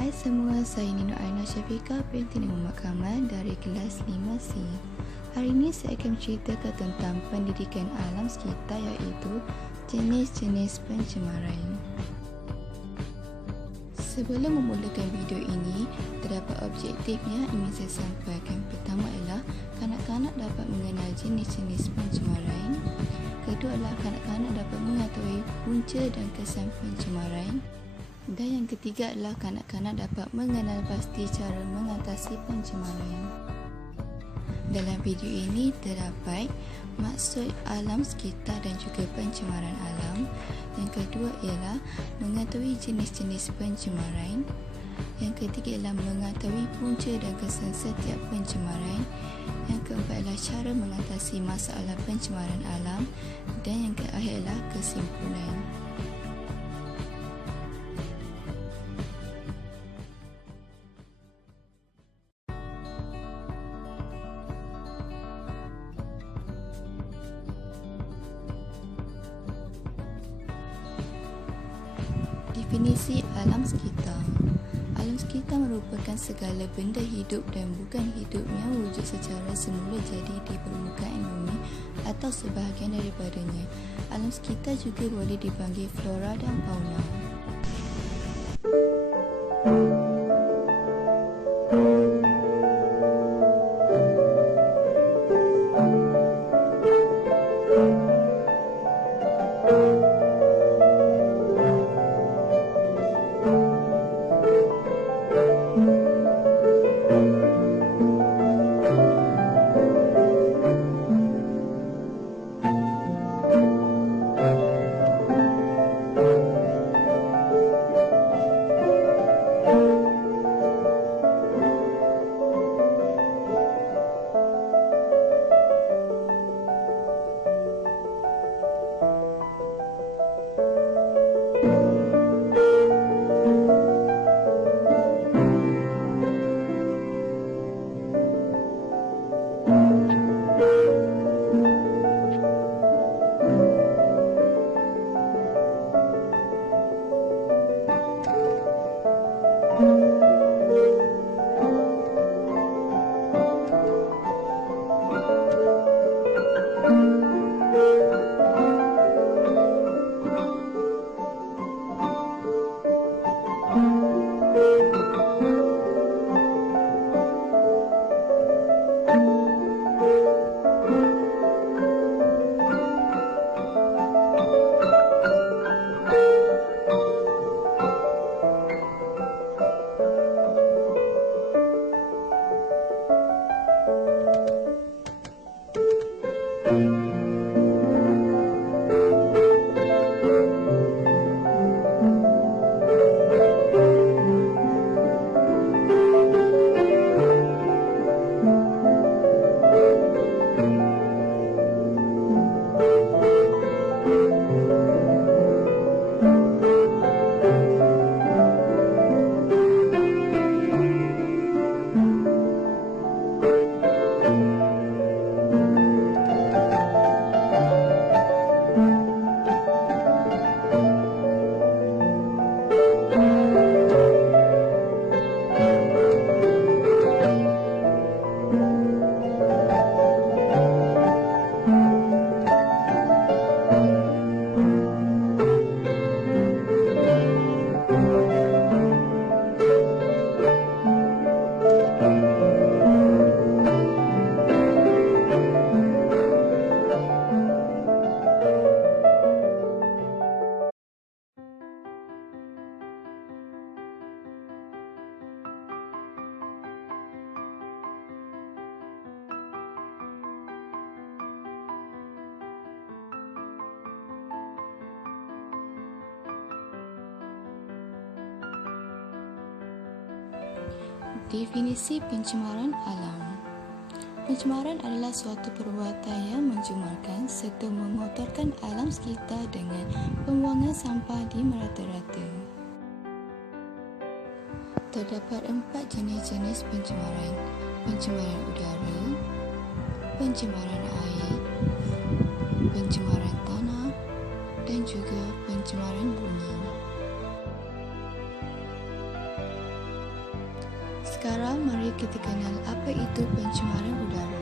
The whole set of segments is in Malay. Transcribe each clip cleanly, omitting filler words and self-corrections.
Hai semua, saya Nino Aina Syafiqah Penting Pemakaman dari kelas 5C. Hari ini saya akan menceritakan tentang pendidikan alam sekitar, iaitu jenis-jenis pencemaran. Sebelum memulakan video ini, terdapat objektif yang ingin saya sampaikan. Pertama ialah kanak-kanak dapat mengenal jenis-jenis pencemaran. Kedua adalah kanak-kanak dapat mengetahui punca dan kesan pencemaran. Dan yang ketiga adalah kanak-kanak dapat mengenal pasti cara mengatasi pencemaran. Dalam video ini terdapat maksud alam sekitar dan juga pencemaran alam. Yang kedua ialah mengetahui jenis-jenis pencemaran. Yang ketiga ialah mengetahui punca dan kesan setiap pencemaran. Yang keempat ialah cara mengatasi masalah pencemaran alam. Dan yang terakhir ialah kesimpulan. Definisi alam sekitar. Alam sekitar merupakan segala benda hidup dan bukan hidup yang wujud secara semula jadi di permukaan bumi atau sebahagian daripadanya. Alam sekitar juga boleh dipanggil flora dan fauna. Definisi pencemaran alam. Pencemaran adalah suatu perbuatan yang mencemarkan serta mengotorkan alam sekitar dengan pembuangan sampah di merata-rata. Terdapat 4 jenis-jenis pencemaran: pencemaran udara, pencemaran air, pencemaran tanah dan juga pencemaran bumi. Sekarang mari kita kenal apa itu pencemaran udara.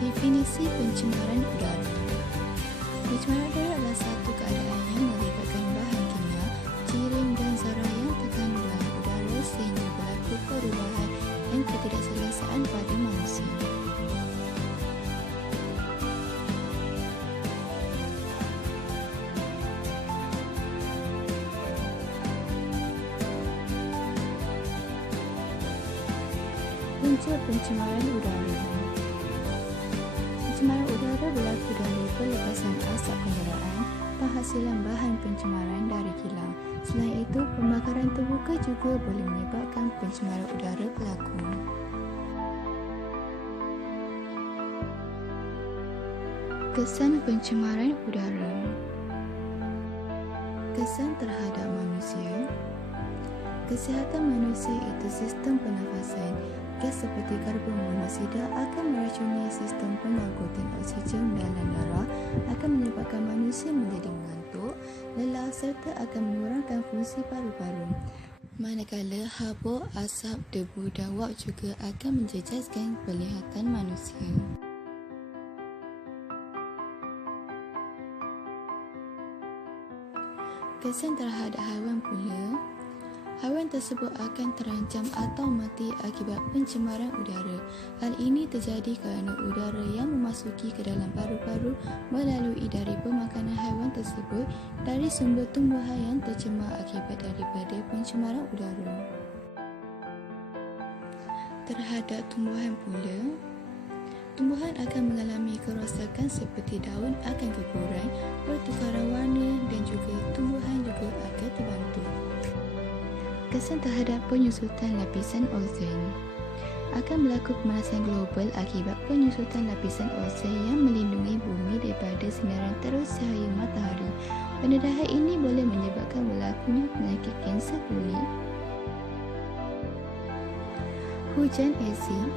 Definisi pencemaran udara. Pencemaran udara adalah satu keadaan yang melibatkan bahan kimia, jirim dan zarah yang terkandung dalam udara sehingga berlaku perubahan dan ketidakselesaan pada manusia. Punca pencemaran udara. Pencemaran udara berlaku dari pelepasan asap kenderaan, penghasilan bahan pencemaran dari kilang. Selain itu, pembakaran terbuka juga boleh menyebabkan pencemaran udara berlaku. Kesan pencemaran udara. Kesan terhadap manusia. Kesihatan manusia itu sistem pernafasan. Gas seperti karbon monoksida akan meracuni sistem pengangkutan oksigen dalam darah, akan menyebabkan manusia menjadi mengantuk, lelah serta akan mengurangkan fungsi paru-paru. Manakala habuk, asap, debu dan wap juga akan menjejaskan penglihatan manusia. Kesan terhadap haiwan pula. Haiwan tersebut akan terancam atau mati akibat pencemaran udara. Hal ini terjadi kerana udara yang memasuki ke dalam paru-paru melalui dari pemakanan haiwan tersebut dari sumber tumbuhan yang tercemar akibat daripada pencemaran udara. Terhadap tumbuhan pula, tumbuhan akan mengalami kerosakan seperti daun akan keguran, pertukaran warna dan juga tumbuhan juga akan terbantu. Kesan terhadap penyusutan lapisan ozon. Akan berlaku pemanasan global akibat penyusutan lapisan ozon yang melindungi bumi daripada sinaran terus cahaya matahari. Pendedahan ini boleh menyebabkan berlakunya penyakit kanser kulit. Hujan asid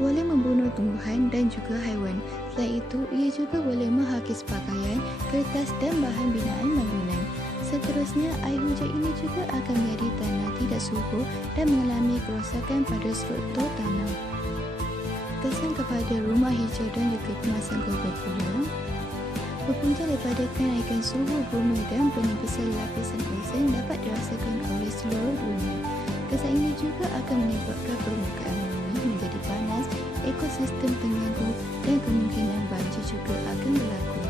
boleh membunuh tumbuhan dan juga haiwan. Selain itu, ia juga boleh menghakis pakaian, kertas dan bahan binaan bangunan. Seterusnya, air hujan ini juga akan menjadi tanah tidak subur dan mengalami kerosakan pada struktur tanah. Kesan kepada rumah hijau dan juga pemanasan global pula. Berpunca daripada kenaikan suhu bumi dan penipisan lapisan ozon dapat dirasakan oleh seluruh dunia. Kesan ini juga akan menyebabkan permukaan bumi menjadi panas, ekosistem terganggu dan kemungkinan banjir juga akan berlaku.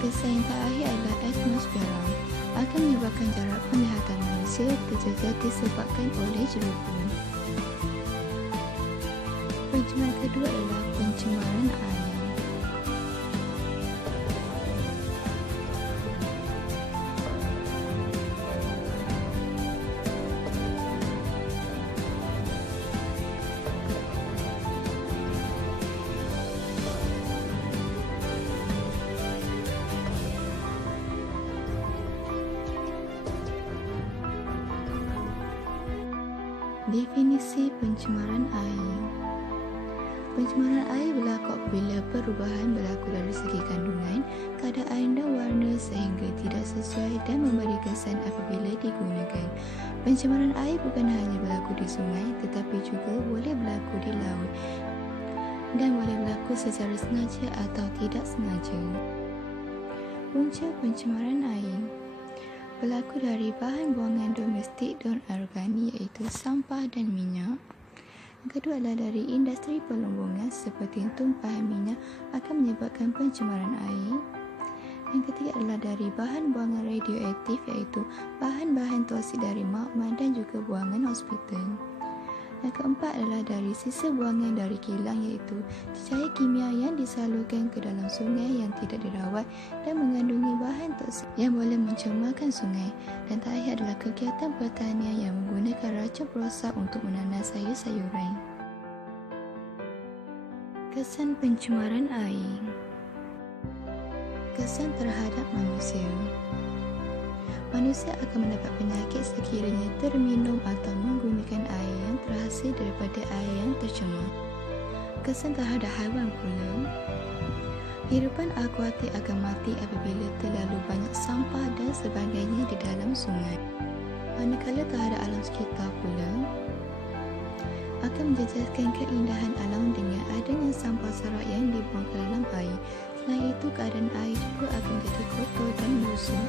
Kesan yang terakhir adalah atmosfera. Akan menyebabkan jarak penglihatan manusia terjejas disebabkan oleh jerubu. Pencemaran kedua adalah pencemaran air. Definisi pencemaran air. Pencemaran air berlaku apabila perubahan berlaku dari segi kandungan, keadaan dan warna sehingga tidak sesuai dan memberi kesan apabila digunakan. Pencemaran air bukan hanya berlaku di sungai tetapi juga boleh berlaku di laut dan boleh berlaku secara sengaja atau tidak sengaja. Punca pencemaran air berlaku dari bahan buangan domestik dan organik iaitu sampah dan minyak. Yang kedua adalah dari industri pelombongan seperti tumpahan minyak akan menyebabkan pencemaran air. Yang ketiga adalah dari bahan buangan radioaktif iaitu bahan-bahan toksik dari makmal dan juga buangan hospital. Yang keempat adalah dari sisa buangan dari kilang, iaitu cahaya kimia yang disalurkan ke dalam sungai yang tidak dirawat dan mengandungi bahan toksik yang boleh mencemarkan sungai. Dan terakhir adalah kegiatan pertanian yang menggunakan racun perosak untuk menanam sayur-sayuran. Kesan pencemaran air. Kesan terhadap manusia. Manusia akan mendapat penyakit sekiranya terminum atau menggunakan air yang terhasil daripada air yang tercemar. Kesan terhadap haiwan pula. Hidupan akuatik akan mati apabila terlalu banyak sampah dan sebagainya di dalam sungai. Manakala terhadap alam sekitar pula, akan menjejaskan keindahan alam dengan adanya sampah serak yang dibuang ke dalam air. Selain itu, keadaan air juga akan menjadi kotor dan busuk.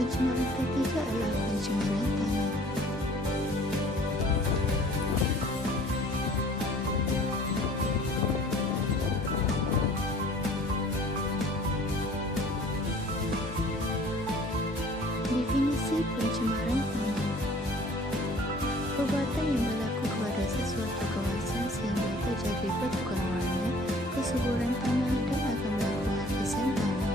Pencemaran ketiga adalah pencemaran tanah. Definisi pencemaran tanah. Perbuatan yang berlaku kepada sesuatu kawasan sehingga terjadi pertukaran warna, kesuburan tanah dan akan berlaku lapisan tanah.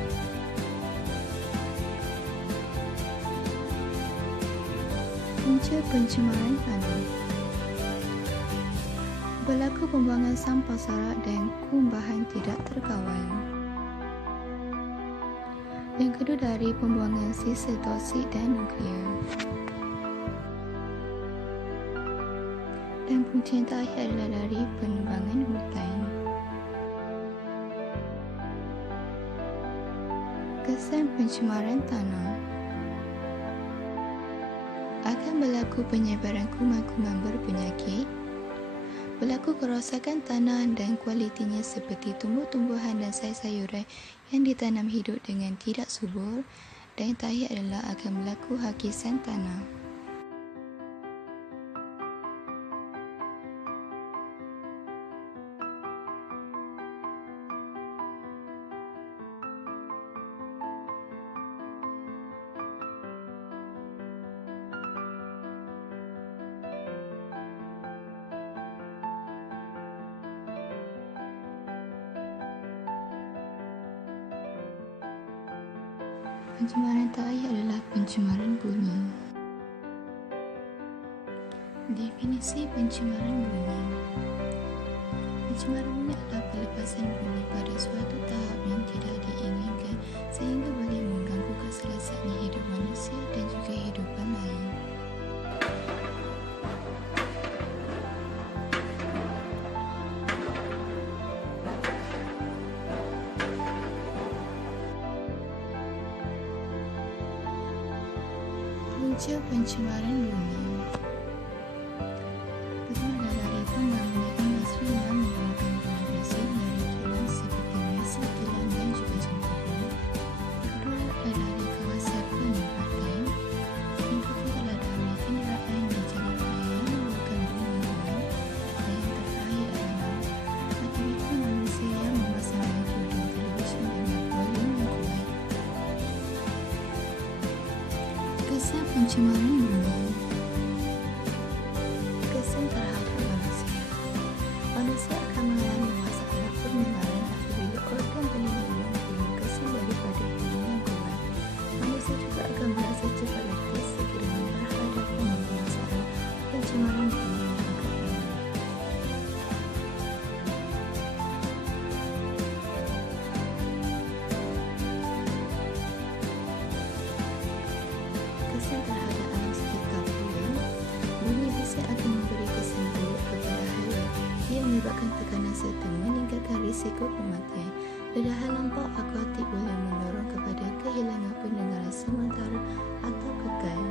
Punca pencemaran tanah. Berlaku pembuangan sampah serak dan kumbahan tidak terkawal. Yang kedua, dari pembuangan sisa toksik dan nuklear. Dan punca yang terakhir adalah dari penebangan hutan. Kesan pencemaran tanah. Akan berlaku penyebaran kuman-kuman berpenyakit, berlaku kerosakan tanah dan kualitinya seperti tumbuh-tumbuhan dan sayur-sayuran yang ditanam hidup dengan tidak subur, dan yang terakhir adalah akan berlaku hakisan tanah. Pencemaran terakhir adalah pencemaran bunyi. Definisi pencemaran bunyi. Pencemaran bunyi adalah pelepasan bunyi pada suatu tahap yang tidak diinginkan sehingga boleh mengganggu keselesaan hidup manusia dan juga hidupan lain. Punca pencemaran bumi. Pertama dari pembangunan industri yang menggunakan bahan fosil dari kilang seperti mesin kilang dan juga cempaka. Kedua adalah dari kawasan penempatan. Yang ketiga adalah dari kenderaan di jalan raya yang menggunakan bunyi. Dan yang terakhir adalah aktiviti manusia yang memasang radio dan televisyen dengan volume yang kuat. Kesan pencemaran bumi. Kesan terhadap manusia. Manusia akan mengalami masalah pendengaran apabila organ telinganya mempunyai kesan daripada bunyi yang kuat. Manusia juga akan merasa cepat letih sekiranya berhadapan dengan masalah pencemaran bumi yang agak lama. Kesan terhadap alam sekitar pula. Bunyi bisa akan memberi kesan buruk kepada haiwan. Ia menyebabkan tekanan serta meningkatkan risiko kematian. Ledahan lampu akuatik boleh mendorong kepada kehilangan pendengaran sementara atau kekal.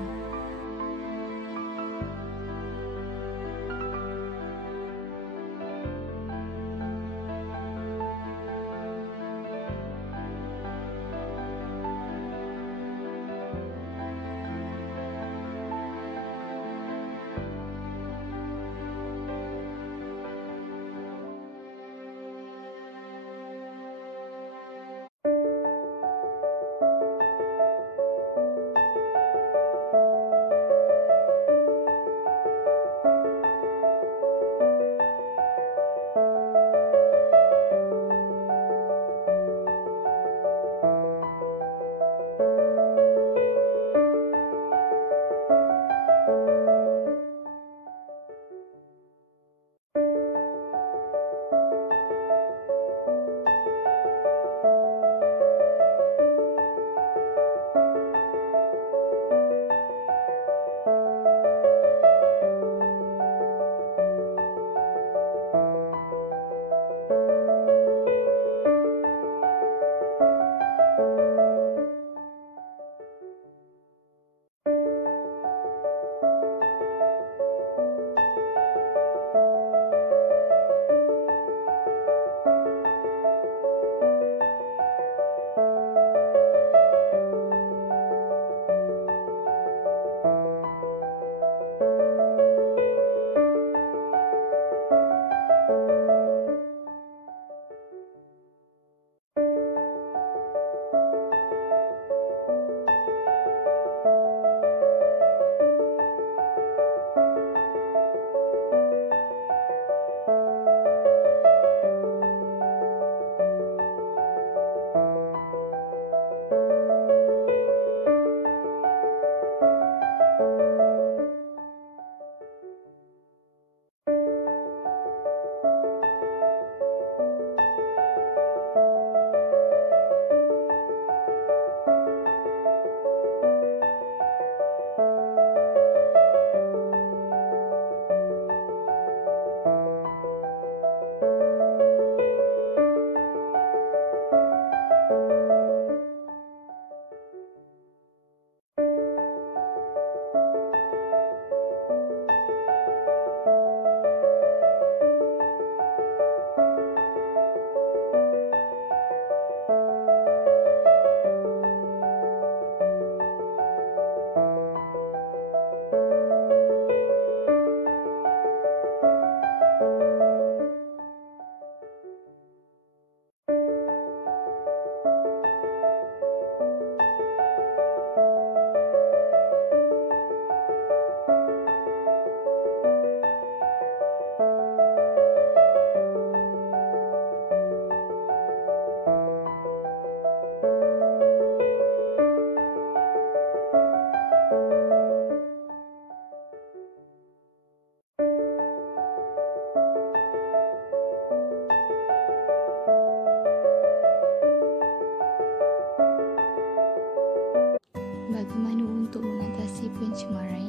bagaimana untuk mengatasi pencemaran.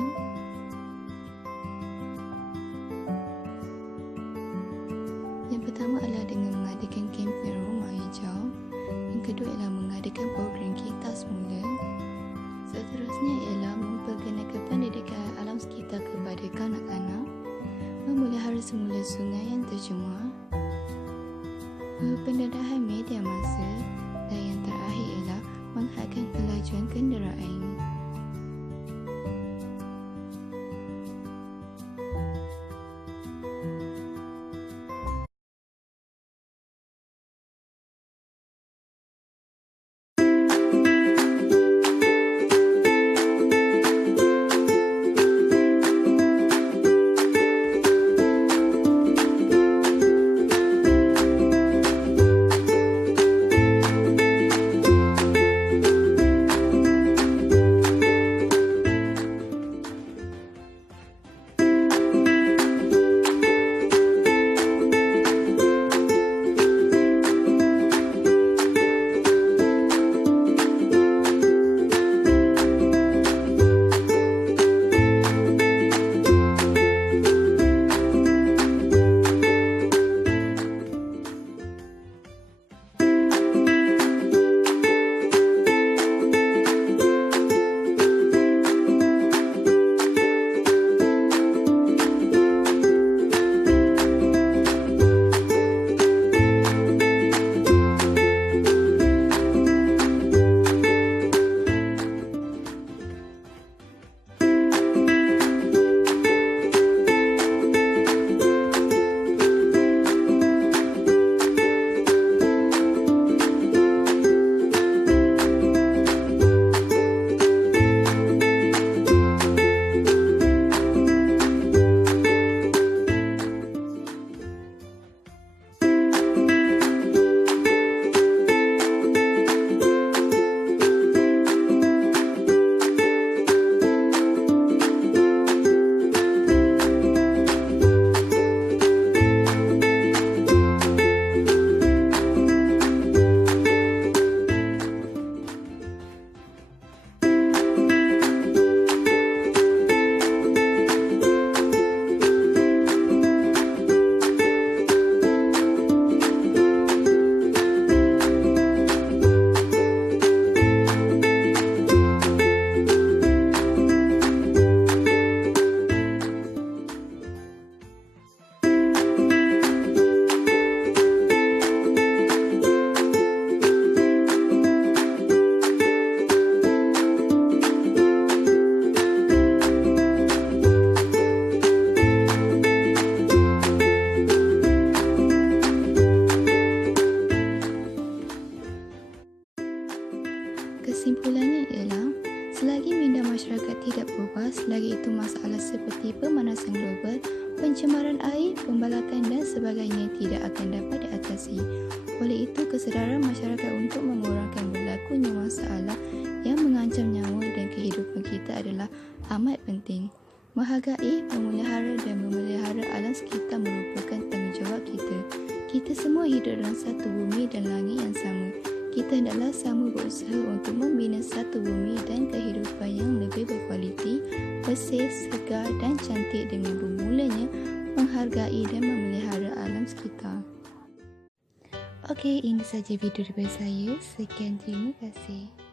Yang pertama adalah dengan mengadakan kempen rumah hijau. Yang kedua ialah mengadakan program kita semula. Seterusnya ialah memperkenalkan pendidikan alam sekitar kepada kanak-kanak, memelihara semula sungai yang tercemar, pendedahan media massa, dan yang terakhir ialah menghadkan kelajuan kenderaan. Kesimpulannya ialah, selagi minda masyarakat tidak berubah, selagi itu masalah seperti pemanasan global, pencemaran air, pembalakan dan sebagainya tidak akan dapat diatasi. Oleh itu, kesedaran masyarakat untuk mengurangkan berlakunya masalah yang mengancam nyawa dan kehidupan kita adalah amat penting. Menghargai, memelihara dan memelihara alam sekitar merupakan tanggungjawab kita. Kita semua hidup dalam satu bumi dan langit yang sama. Kita hendaklah sama berusaha untuk membina satu bumi dan kehidupan yang lebih berkualiti, bersih, segar dan cantik dengan bermulanya menghargai dan memelihara alam sekitar. Okey, ini saja video daripada saya. Sekian, terima kasih.